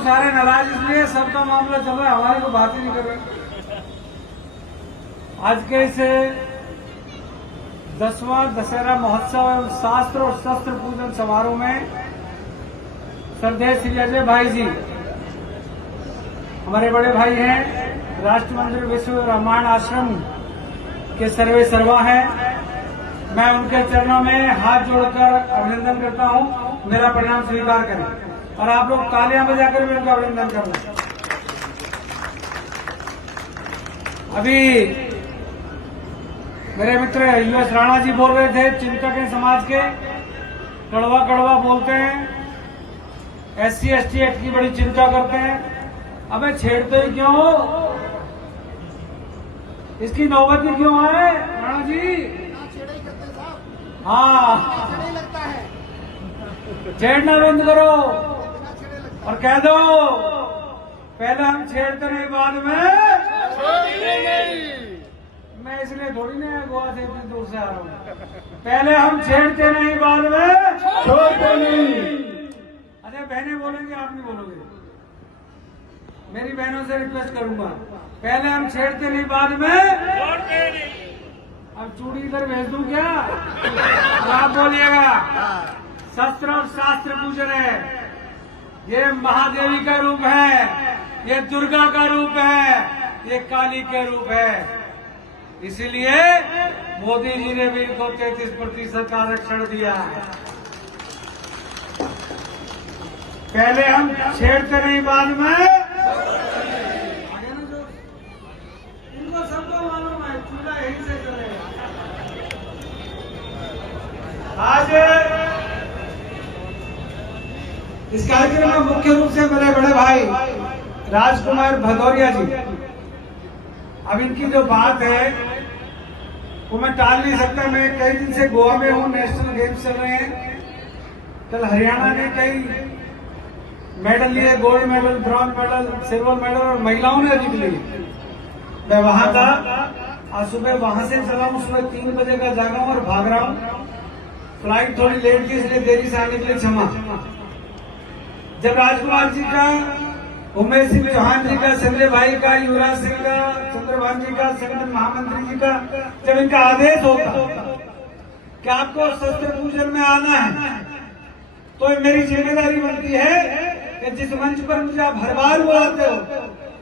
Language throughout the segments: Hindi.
वो सारे नाराज इसलिए सबका मामला चल रहा है, हमारे को बात ही नहीं कर रहे। आज के इस 10वां दशहरा महोत्सव एवं शास्त्र और शस्त्र पूजन समारोह में श्रद्धेय श्री अजय भाई जी हमारे बड़े भाई हैं, राष्ट्र मंदिर विश्व रामायण आश्रम के सर्वे सर्वा हैं। मैं उनके चरणों में हाथ जोड़कर अभिनंदन करता हूं, मेरा प्रणाम स्वीकार करें और आप लोग तालियां बजाकर भी उनका अभिनंदन करना। अभी मेरे मित्र यूएस राणा जी बोल रहे थे, चिंतक हैं समाज के, कड़वा कड़वा बोलते हैं, SC/ST एक्ट की बड़ी चिंता करते हैं। अबे छेड़ते ही क्यों हो, इसकी नौबत ही क्यों है राणा जी? हाँ, छेड़ना बंद करो और कह दो पहले हम छेड़ते नहीं बाद में। मैं इसलिए थोड़ी ना गोवा से इतनी दूर से आ रहा हूँ। पहले हम छेड़ते नहीं बाद में छोड़ते नहीं। अरे बहनें बोलेंगे, आप नहीं बोलोगे। मेरी बहनों से रिक्वेस्ट करूंगा, पहले हम छेड़ते नहीं बाद में छोड़ते नहीं। अब चूड़ी इधर भेज दूं क्या? आप बोलिएगा शस्त्र और शास्त्र पूजन है, ये महादेवी का रूप है, ये दुर्गा का रूप है, ये काली के रूप है। इसीलिए मोदी जी ने भी इनको 33% आरक्षण दिया है। पहले हम छेड़ते नहीं बाद में आगे ना, जो इनको सबको मालूम है चूल्हा यहीं से चलेगा। आज इस कार्यक्रम में मुख्य रूप से मेरे बड़े भाई राजकुमार भदौरिया जी, अब इनकी जो बात है वो मैं टाल नहीं सकता। मैं कई दिन से गोवा में हूँ, नेशनल गेम्स चल रहे हैं। कल हरियाणा ने कई मेडल लिए, gold medal, bronze medal, silver medal और महिलाओं ने जीत लिए। मैं वहां था, आज सुबह वहां से चला हूँ, सुबह 3 बजे का जागा हूँ और भाग रहा हूँ। फ्लाइट थोड़ी लेट थी इसलिए देरी से आने के लिए क्षमा। जब राजकुमार जी का, उमेश सिंह चौहान जी का, संजय भाई का, युवराज सिंह का, चंद्रभान जी का, संगठन महामंत्री जी का जब इनका आदेश होता कि आपको शस्त्र पूजन में आना है, तो मेरी जिम्मेदारी बनती है कि जिस मंच पर मुझे आप हर बार बुलाते हो,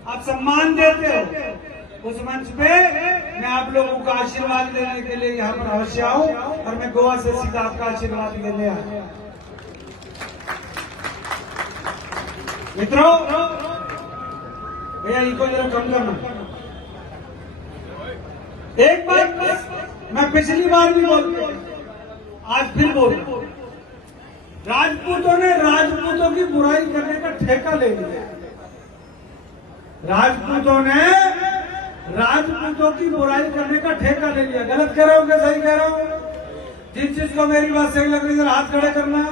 आप सम्मान देते हो, उस मंच पे मैं आप लोगों का आशीर्वाद देने के लिए यहाँ पर अवश्य आऊं और मैं गोवा से सीधा आपका आशीर्वाद लेने आया। मित्रों, भैया इनको जरा कम करना। एक बात मैं पिछली बार भी बोल, आज फिर बोल, राजपूतों ने राजपूतों की बुराई करने का ठेका ले लिया। राजपूतों ने राजपूतों की बुराई करने का ठेका ले लिया। गलत कह रहा हूं क्या सही कह रहा हूं? जिस चीज को मेरी बात सही लग रही है हाथ खड़े करना।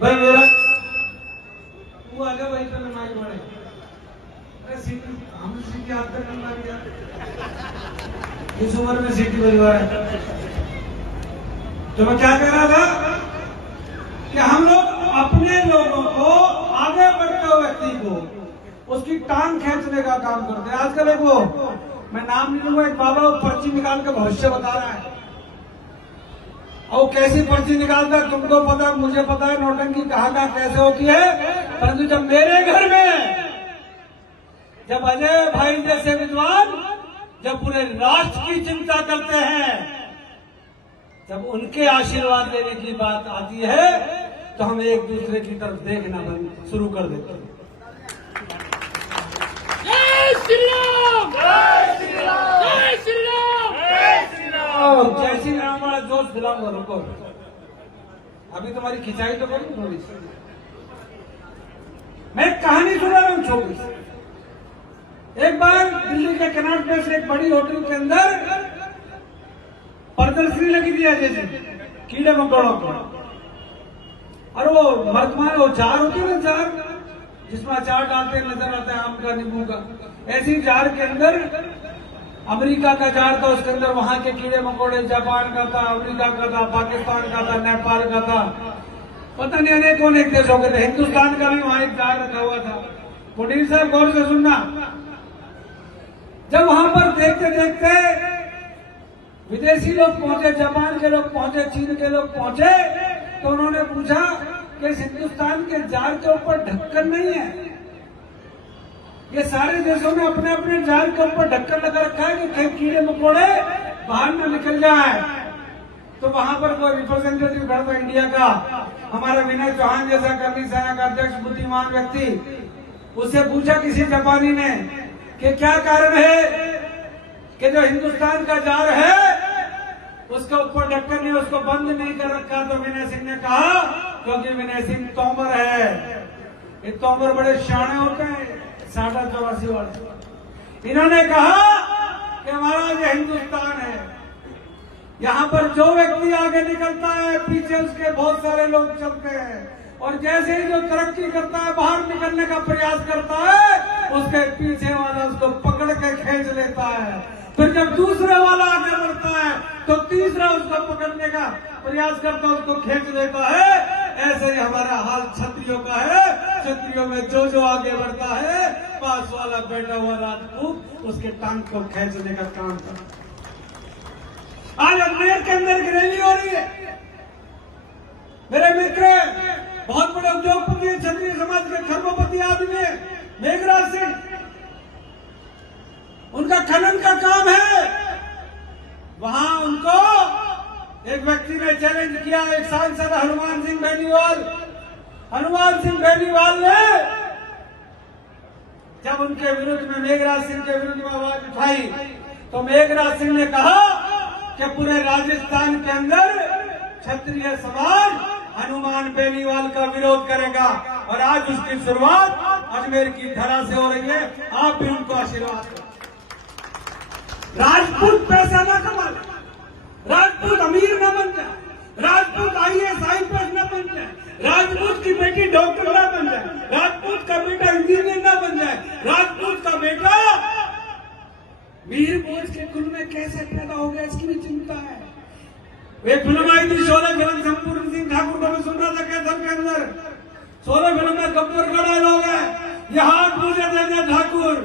भाई मेरा वो आगे वही तो नमाज पढ़े, अरे सीटी हम सीटी हाथ तक करना दिया, इस उम्र में सीटी बजवा है। तो मैं क्या कह रहा था कि हम लोग अपने लोगों को, आगे बढ़ते हुए व्यक्ति को उसकी टांग खींचने का काम करते हैं। आजकल एक वो, मैं नाम नहीं लूंगा, एक बाबा वो पर्ची निकाल के भविष्य बता रहा है। और कैसी पर्ची निकालता है तुमको पता, मुझे पता है नौटंकी कहाँ कहाँ कैसे होती है। परंतु जब मेरे घर में, जब अजय भाई जैसे विद्वान जब पूरे राष्ट्र की चिंता करते हैं, जब उनके आशीर्वाद लेने की बात आती है, तो हम एक दूसरे की तरफ देखना शुरू कर देते हैं। जय श्री राम, जय श्री राम, जय श्री राम, जय श्री राम। जय श्री राम वाला जोश दिलाऊंगा, रुको अभी तुम्हारी खिंचाई तो करूँ थोड़ी सी। मैं एक कहानी सुना रहा हूँ छोटी सी। एक बार दिल्ली के कनॉट प्लेस एक बड़ी होटल के अंदर प्रदर्शनी लगी थी, जैसे कीड़े मकोड़ों को, और वो वर्तमान वो जार होती है ना, जार जिसमें अचार डालते नजर आता है, आम का, नींबू का, ऐसी जार के अंदर अमेरिका का जार था, उसके अंदर वहां के कीड़े मकोड़े, जापान का था, अमेरिका का था, पाकिस्तान का था, नेपाल का था, पता नहीं अनेक अनेक देशों के थे, हिंदुस्तान का भी वहां एक जार रखा हुआ था। पुनीर साहब गौर से सुनना, जब वहां पर देखते देखते विदेशी लोग पहुंचे, जापान के लोग पहुंचे, चीन के लोग पहुंचे, तो उन्होंने पूछा कि इस हिंदुस्तान के जार के ऊपर ढक्कन नहीं है। ये सारे देशों में अपने अपने जार के ऊपर ढक्कन लगा रखा है कि कहीं कीड़े मकोड़े बाहर न निकल जाए। तो वहां पर कोई रिप्रेजेंटेटिव खड़ा था इंडिया का, हमारा विनय चौहान जैसा कर्मी सेना का अध्यक्ष बुद्धिमान व्यक्ति, उससे पूछा किसी जापानी ने कि क्या कारण है कि जो हिंदुस्तान का जार है उसके ऊपर ढक्कन नहीं, उसको बंद नहीं कर रखा। तो विनय सिंह ने कहा क्योंकि विनय सिंह तोमर है। ये तोमर बड़े शाणे होते हैं, 84 वर्ष। इन्होंने कहा कि महाराज ये हिंदुस्तान है, यहाँ पर जो व्यक्ति आगे निकलता है पीछे उसके बहुत सारे लोग चलते हैं, और जैसे ही जो तरक्की करता है, बाहर निकलने का प्रयास करता है, उसके पीछे वाला उसको पकड़ के खींच लेता है। फिर जब दूसरा वाला आगे बढ़ता है तो तीसरा उसको पकड़ने का प्रयास करता है, उसको खींच लेता है। ऐसे ही हमारा हाल क्षत्रियों का है। क्षत्रियों में जो आगे बढ़ता है, पास वाला बैठा हुआ राजपूत उसके टांग को खींचने का काम करता है। आज अजमेर के अंदर की रैली हो रही है। मेरे मित्र बहुत बड़े उद्योगपति है, क्षत्रिय समाज के खरबोपति आदमी है, मेघराज सिंह, उनका खनन का काम है। वहां उनको एक व्यक्ति ने चैलेंज किया, एक सांसद हनुमान सिंह बेनीवाल। हनुमान सिंह बेनीवाल ने जब उनके विरुद्ध में, मेघराज सिंह के विरुद्ध में आवाज उठाई, तो मेघराज सिंह ने कहा कि पूरे राजस्थान के अंदर क्षत्रिय समाज हनुमान बेनीवाल का विरोध करेगा, और आज उसकी शुरुआत अजमेर की धरा से हो रही है। आप भी उनको आशीर्वाद करें। राजपूत पैसा न कमा ले, राजपूत अमीर न बन जाए, राजपूत IAS IPS न बन जाए, राजपूत की बेटी डॉक्टर न बन जाए, राजपूत का बेटा इंजीनियर न बन जाए, राजपूत का बेटा वीर भोज के कुल में कैसे पैदा हो गया, इसकी भी चिंता है। वे फिल्म आई थी शोले फिल्म, संपूर्ण सिंह ठाकुर को भी सुन रहा था कैथल के अंदर। शोले फिल्म में गब्बर का डायलॉग है, ये हाथ मुझे दे दे ठाकुर,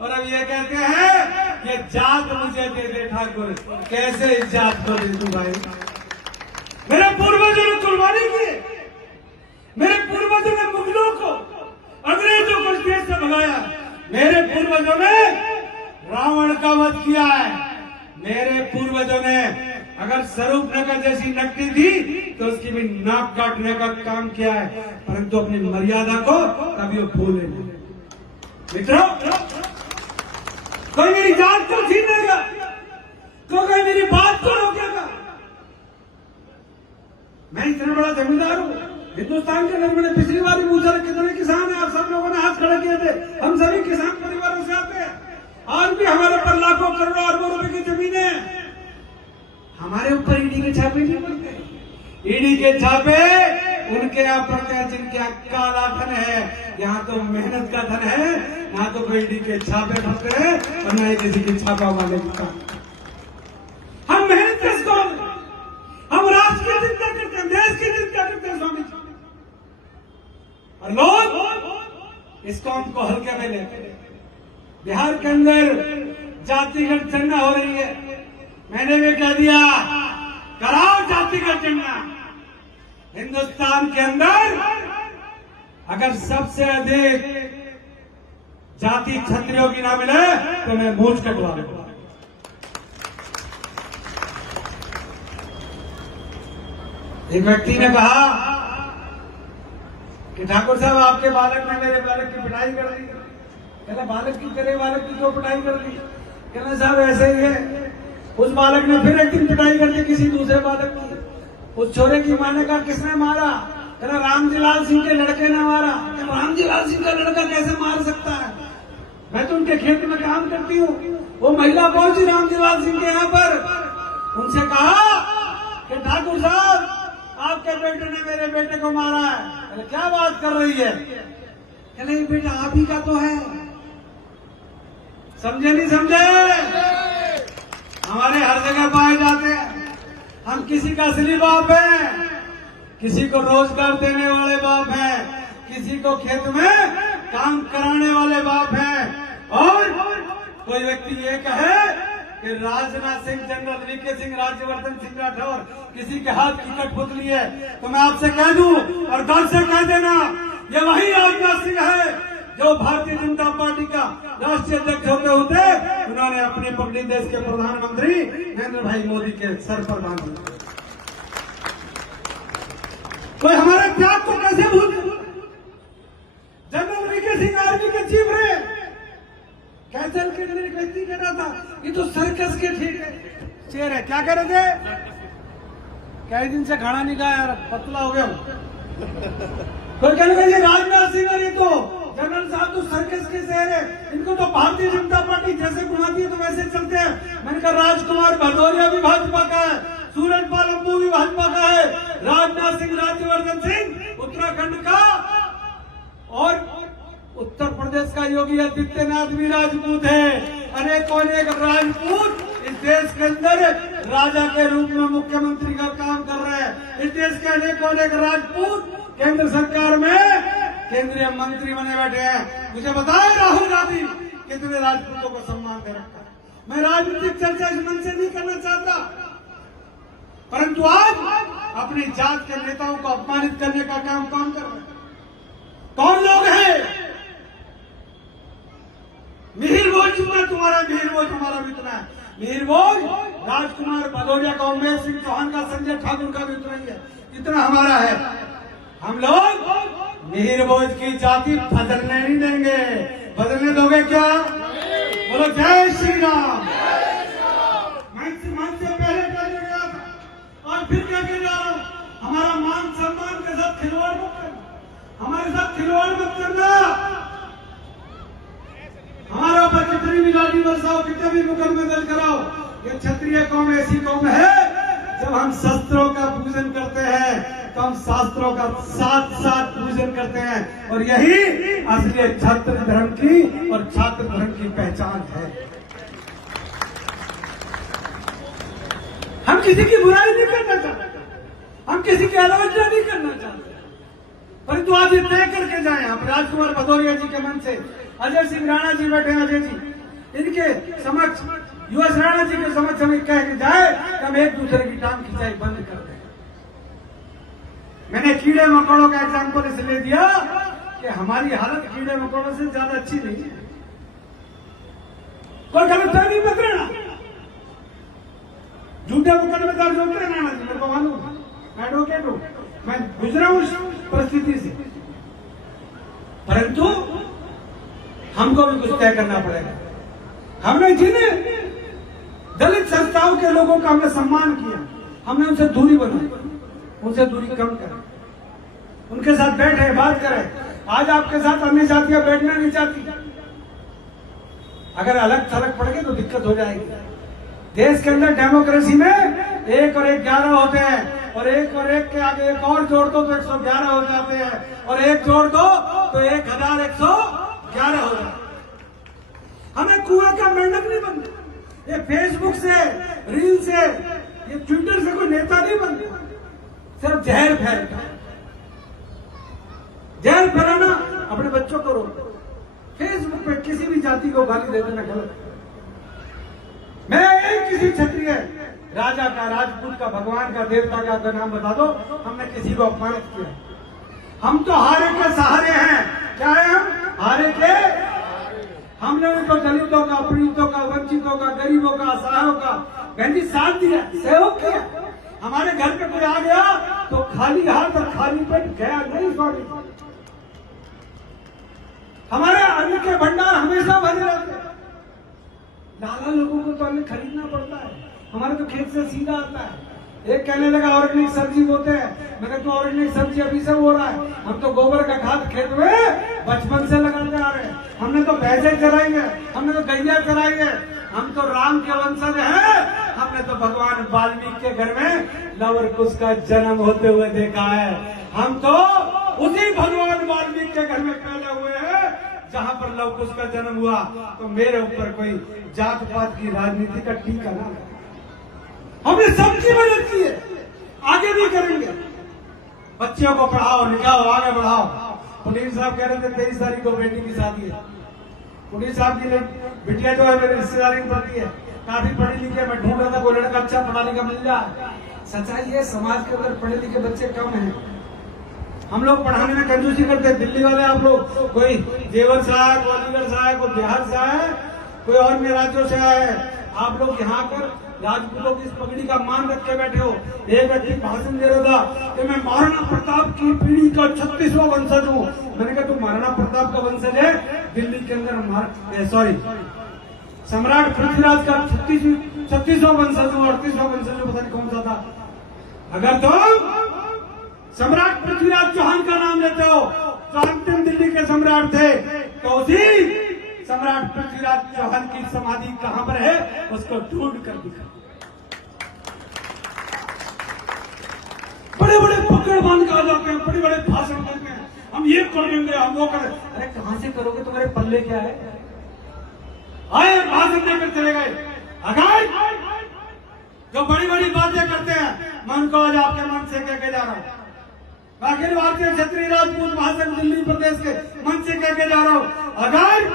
और अब ये कहते हैं ये जात मुझे दे दे ठाकुर। कैसे इस जात को दे दूं भाई? मेरे पूर्वजों ने कुर्बानी की, मेरे पूर्वजों ने मुगलों को, अंग्रेजों को इस देश से भगाया, मेरे पूर्वजों ने रावण का वध किया है, मेरे पूर्वजों ने अगर स्वरूपनगर जैसी नकदी थी तो उसकी भी नाक काटने का काम किया है, परंतु अपनी मर्यादा को कभी वो भूले नहीं। मित्रों, कोई मेरी जात को छीनेगा तो कोई मेरी बात को रोकेगा। मैं इतना बड़ा जमींदार हूं हिंदुस्तान के अंदर। मैंने पिछली बार भी पूछा कितने किसान हैं, आप सब लोगों ने हाथ खड़े किए थे। हम सभी किसान परिवारों से आते हैं, आज भी हमारे पर लाखों करोड़ों अरबों रुपए की जमीनें हैं। हमारे ऊपर ईडी के छापे नहीं पड़ते। ईडी के छापे उनके यहाँ पड़ते हैं जिनके यहाँ काला धन है। यहाँ तो मेहनत का धन है, ना तो कोई ईडी के छापे पड़ते हैं और न ही किसी की छापा वाले का। हम मेहनत किसको, हम राष्ट्र की चिंता करते हैं, देश की चिंता करते हैं स्वामी जी, और लोग इस कौम को हल्के में लेते हैं। बिहार के अंदर जातिगत गणना हो रही है, मैंने भी कह दिया कराओ जातिगत गणना। हिंदुस्तान के अंदर अगर सबसे अधिक जाति क्षत्रियों की ना मिले तो मैं मूंछ कटवा दूंगा। एक व्यक्ति ने कहा कि ठाकुर साहब आपके बालक ने मेरे बालक की पिटाई कर दी। कहना बालक की, तेरे बालक की क्यों पिटाई कर दी? कहना साहब ऐसे ही है, उस बालक ने फिर एक दिन पिटाई कर दी किसी दूसरे बालक की। उस छोरे की मां ने कहा किसने मारा? कहना रामजी लाल सिंह के लड़के ने मारा। रामजी लाल सिंह का लड़का कैसे मार सकता है? मैं तो उनके खेत में काम करती हूँ। वो महिला पहुंची रामजी लाल सिंह के यहाँ पर, उनसे कहा कि ठाकुर साहब आपके बेटे ने मेरे बेटे को मारा है। क्या बात कर रही है? कहना ये बेटा आप ही का तो है। समझे नहीं समझे? हमारे हर जगह पाए जाते हैं। हम किसी का असली बाप है, किसी को रोजगार देने वाले बाप हैं, किसी को खेत में काम कराने वाले बाप हैं। और कोई व्यक्ति ये कहे कि राजनाथ सिंह, जनरल वीके सिंह, राज्यवर्धन सिंह राठौर किसी के हाथ की कठपुतली है, तो मैं आपसे कह दूं और गर्व से कह देना, ये वही राजनाथ सिंह है जो भारतीय जनता पार्टी का राष्ट्रीय अध्यक्ष होते उन्होंने अपनी पगड़ी देश के प्रधानमंत्री नरेंद्र भाई मोदी के सर पर बांधी। कोई हमारे त्याग को कैसे भूल? जनरल वीके सिंह आर्मी के चीफ रहे, कैसल के लिए व्यक्ति कह रहा था ये तो सर्कस के ठीक है शेर है। क्या कह रहे थे? कई दिन से खाना नहीं खाया, पतला हो गया। कोई कहने लगा ये राजनाथ सिंह और ये तो जनरल साहब तो सर्कस के शेर है, इनको तो भारतीय जनता पार्टी जैसे घुमाती है तो वैसे चलते हैं। मैंने कहा राजकुमार भदौरिया भी भाजपा का है, सूरजपाल अब्बू भी भाजपा का है, राजनाथ सिंह, राज्यवर्धन सिंह उत्तराखंड का, और उत्तर प्रदेश का योगी आदित्यनाथ भी राजपूत है। अनेकों अनेक राजपूत इस देश के अंदर राजा के रूप में मुख्यमंत्री का काम कर रहे हैं। इस देश के अनेकों अनेक राजपूत केंद्र सरकार में केंद्रीय मंत्री बने बैठे हैं। मुझे बताए राहुल गांधी कितने राजपूतों को सम्मान दे रखा है। मैं राजनीतिक चर्चा इस मंच से नहीं करना चाहता, परंतु आज अपनी जात के नेताओं को अपमानित करने का काम कौन कर रहे हैं? कौन लोग हैं? मिहिर भोज जितना तुम्हारा, मिहिर भोज हमारा भी उतना है। मिहिर भोज राजकुमार भदौरिया का, उमेश सिंह चौहान का, संजय ठाकुर का भी उतना ही है जितना हमारा है। हम लोग मिहिर भोज की जाति बदलने नहीं देंगे। बदलने दोगे क्या? बोलो जय श्री राम। मंच से पहले कहने गया था और फिर क्या कह जा रहा हूं, हमारा मान सम्मान के साथ खिलवाड़ मत करना, हमारे साथ खिलवाड़ मत करना। हमारा ऊपर कितनी भी लाठी बरसाओ, कितने भी मुकदमे दर्ज कराओ, ये क्षत्रिय कौम ऐसी कौम है जब हम शस्त्रों का पूजन करते हैं तो हम शास्त्रों का साथ साथ पूजन करते हैं, और यही असली छात्र धर्म की और छात्र धर्म की पहचान है। हम किसी की बुराई नहीं करना चाहते, हम किसी की आलोचना नहीं करना चाहते, परंतु आज ये तय करके जाए। आप राजकुमार भदौरिया जी के मन से अजय सिंह राणा जी बैठे, अजय जी, इनके समक्ष, यूएस राणा जी के समक्ष हमें कह के जाए कि हम एक दूसरे की टांग खिंचाई बंद कर दें। मैंने कीड़े मकोड़ों का एग्जाम्पल इसलिए दिया कि हमारी हालत कीड़े मकोड़ों से ज्यादा अच्छी नहीं है। कोई गलत नहीं मत रहना, झूठे मुकदमे दर्ज होते हैं राणा जी, मेरे को मालूम, मैं एडवोकेट हूं, मैं गुजरा हूं उस परिस्थिति से, परंतु हमको भी कुछ तय करना पड़ेगा। हमने जिन्हें दलित संस्थाओं के लोगों का हमने सम्मान किया, हमने उनसे दूरी बनाई, उनसे दूरी कम करें, उनके साथ बैठे बात करें। आज आपके साथ अन्य जातियां बैठना नहीं चाहती, अगर अलग थलग पड़ गए तो दिक्कत हो जाएगी। देश के अंदर डेमोक्रेसी में 1 और 1 11 होते हैं, और 1 और 1 के आगे एक और जोड़ दो तो 111 हो जाते हैं, और 1 जोड़ दो तो 1111 हो जाते हैं। हमें कुएं का मेंढक नहीं बनना। ये फेसबुक से, रील से, ये ट्विटर से कोई नेता नहीं बनता, सिर्फ जहर फैलता है। जहर फैलाना अपने बच्चों को रोको। फेसबुक पे किसी भी जाति को गाली दे देना गलत है। मैं एक किसी क्षत्रिय, राजा का, राजपूत का, भगवान का, देवता का अगर नाम बता दो, हमने किसी को अपमानित किया। हम तो हारे के सहारे हैं। क्या है हम? हारे के। हमने उनको दलितों का, पीड़ितों का, वंचितों का, गरीबों का, असहायों का बहन जी साथ दिया, सहयोग किया। हमारे घर पे कोई आ गया तो खाली हाथ और खाली पेट गया नहीं। स्वामी, हमारे अन्न के भंडार हमेशा भरे रहते हैं। लाला लोगों को तो अन्न खरीदना पड़ता है, हमारे तो खेत से सीधा आता है। एक कहने लगा ऑर्गेनिक सब्जी बोते हैं, मैं कहता हूं ऑर्गेनिक सब्जी अभी से हो रहा है। हम तो गोबर का खाद खेत में बचपन से लगाते आ रहे हैं। हमने तो भैंसे चराई है, हमने तो गैया चराई है, हम तो राम के वंशज हैं। हमने तो भगवान वाल्मीकि के घर में लव कुश का जन्म होते हुए देखा है। हम तो उसी भगवान वाल्मीकि के घर में पैदा हुए हैं जहां पर लव कुश का जन्म हुआ। तो मेरे ऊपर कोई जात पात की राजनीति का टीका ना लगे। हमने सबकी मदद की है, आगे भी करेंगे, बच्चियों को पढ़ाओ, लिखाओ, आगे बढ़ाओ। पुनीत साहब कह रहे थे 23 तारीख को बेटी की शादी है। पुनीत साहब की बिटिया जो है मेरी रिश्तेदारी में पढ़ती है, काफी पढ़ी लिखी है। मैं ढूंढ रहा था कोई लड़का अच्छा पढ़ा लिखा मिल जाए। सच्चाई है समाज के अंदर पढ़े लिखे बच्चे कम हैं। हम लोग पढ़ाने में कंजूसी करते हैं। दिल्ली वाले आप लोग, कोई जेवर से आए, कोई अलीगढ़ से आए, कोई बिहार से आए, कोई और भी राज्यों से आए, आप लोग यहाँ पर राजपूतों की इस पगड़ी का मान रख के बैठे हो। एक व्यक्ति भाषण दे रहा था कि मैं महाराणा प्रताप की पीढ़ी का 36वां वंशज हूँ। मैंने कहा तू महाराणा प्रताप का वंशज है? दिल्ली के अंदर सम्राट पृथ्वीराज का 36वां वंशज हूँ, 38वां वंशज पता नहीं कौन सा था। अगर तुम सम्राट पृथ्वीराज चौहान का नाम लेते हो जो अंतिम दिल्ली के सम्राट थे, तो उसी सम्राट पृथ्वीराज चौहान की समाधि कहां पर है उसको ढूंढ कर दिखा। बड़े बड़े पकड़ बांध कर आ जाते हैं, बड़े बड़े भाषण करते हैं, हम ये कर देंगे, हम वो कर। अरे कहां से करोगे? तुम्हारे पल्ले क्या है? आए भाषण देकर चले गए। अगर जो बड़ी बड़ी बातें करते हैं, मैं उनको आज आपके मन से कह के जा रहा हूं। अखिल भारतीय क्षत्रिय राजपूत महासंघ दिल्ली प्रदेश के मन से कह के जा रहा हूं, अगर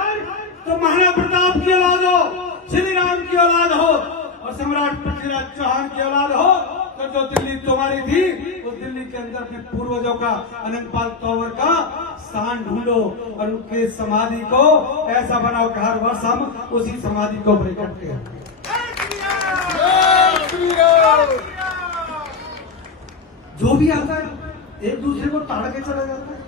तो महाराणा प्रताप की औलाद हो, श्री राम की औलाद हो और सम्राट पृथ्वीराज चौहान की औलाद हो, तो जो दिल्ली तुम्हारी थी उस दिल्ली के अंदर अपने पूर्वजों का, अनंतपाल तोमर का स्थान ढूंढो और उनकी समाधि को ऐसा बनाओ कि हर वर्ष हम उसी समाधि को प्रकट करें। जो भी आता है एक दूसरे को ताड़ के चला जाता है।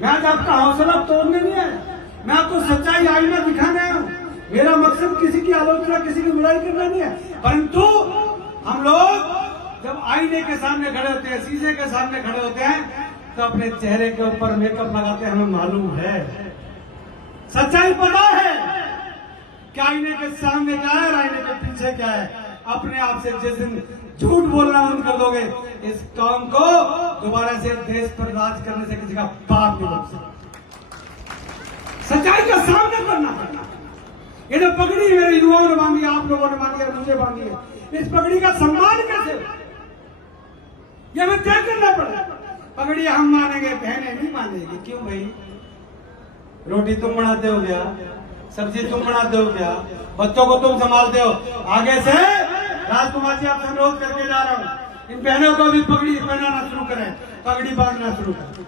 मैं आज आपका हौसला तोड़ने नहीं आया, मैं आपको सच्चाई आईना दिखाने आया हूं। मेरा मकसद किसी की आलोचना, किसी की बुराई करना नहीं है, परंतु हम लोग जब आईने के सामने खड़े होते हैं, शीशे के सामने खड़े होते हैं, तो अपने चेहरे के ऊपर मेकअप लगाते हैं। हमें मालूम है, सच्चाई पता है कि आईने के सामने क्या है, आईने के पीछे क्या है। अपने आप से जिस दिन झूठ बोलना बंद कर दोगे, इस काम को दोबारा से देश पर राज करने से किसी का पाप नहीं बन सकता। सच्चाई का सामना करना पड़ना। ये जो पगड़ी मेरे युवाओं ने बांधी, आप लोगों ने बांधी है, मुझे बांधी है, इस पगड़ी का सम्मान कैसे, ये हमें तय करना पड़ेगा। पगड़ी हम मानेंगे, बहनें नहीं मानेंगे। क्यों भाई? रोटी तुम बनाते हो क्या? सब्जी तुम बनाते हो क्या? बच्चों को तुम संभालते हो? आगे से राजकुमार जी आपसे अनुरोध करके जा रहा हूं, इन बहनों को भी पगड़ी पहनाना शुरू करें, पगड़ी बांधना शुरू करें।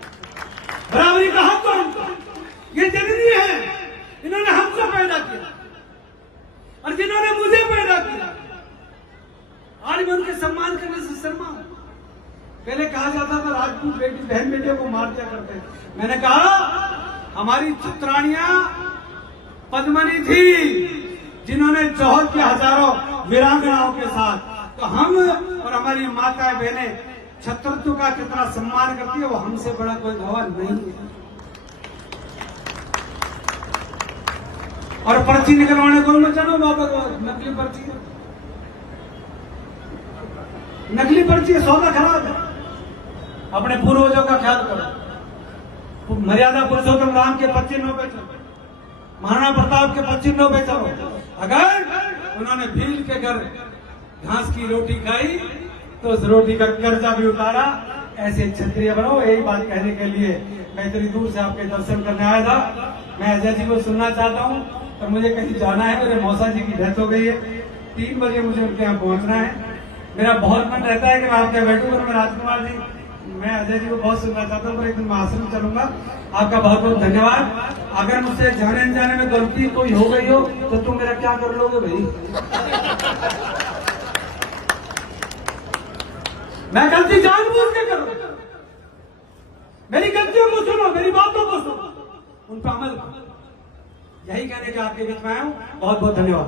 बराबरी का हक तो हमको, ये जरूरी है। इन्होंने हमको पैदा किया और जिन्होंने मुझे पैदा किया, आज मैं उनके सम्मान करने से शर्मा। पहले कहा जाता था राजपूत बेटी बहन बेटियों को मार दिया करते हैं। मैंने कहा हमारी चित्राणियां पद्मनी थी जिन्होंने जौहर की हजारों वीरांगनाओं के साथ, तो हम और हमारी माताएं बहनें छत्रत्व का कितना सम्मान करती है, वो हमसे बड़ा कोई गवाह नहीं है। और पर्ची निकलवाने को मत चलो, नकली पर्ची है, नकली पर्ची है, सौदा खराब है। अपने पूर्वजों का ख्याल करो। मर्यादा पुरुषोत्तम राम के 25 नौ पे चलो, महाराणा प्रताप के 25 नौ पे चलो। अगर उन्होंने भील के घर घास की रोटी खाई तो उस रोटी का कर्जा भी उतारा। ऐसे क्षत्रिय बनो। यही बात कहने के लिए मैं इतनी दूर से आपके दर्शन करने आया था। मैं अजय जी को सुनना चाहता हूं, पर मुझे कहीं जाना है। मेरे मौसा जी की डेथ हो गई है, 3 बजे मुझे उनके यहाँ पहुंचना है। मेरा बहुत मन रहता है कि मैं आपके बैठूं, पर मैं राजकुमार जी, मैं अजय जी को बहुत सुनना चाहता हूँ, पर एक दिन मैं आश्रम चलूंगा। आपका बहुत बहुत धन्यवाद। अगर मुझसे जाने अनजाने में गलती कोई हो गई हो तो तुम मेरा क्या कर लोगे भाई? मैं गलती जानबूझ के करूं। मेरी गलतियों को सुनो, मेरी बातों को सुनो, उन पर अमल करो। यही कहने के आपके बीच में आया हूं। बहुत बहुत धन्यवाद।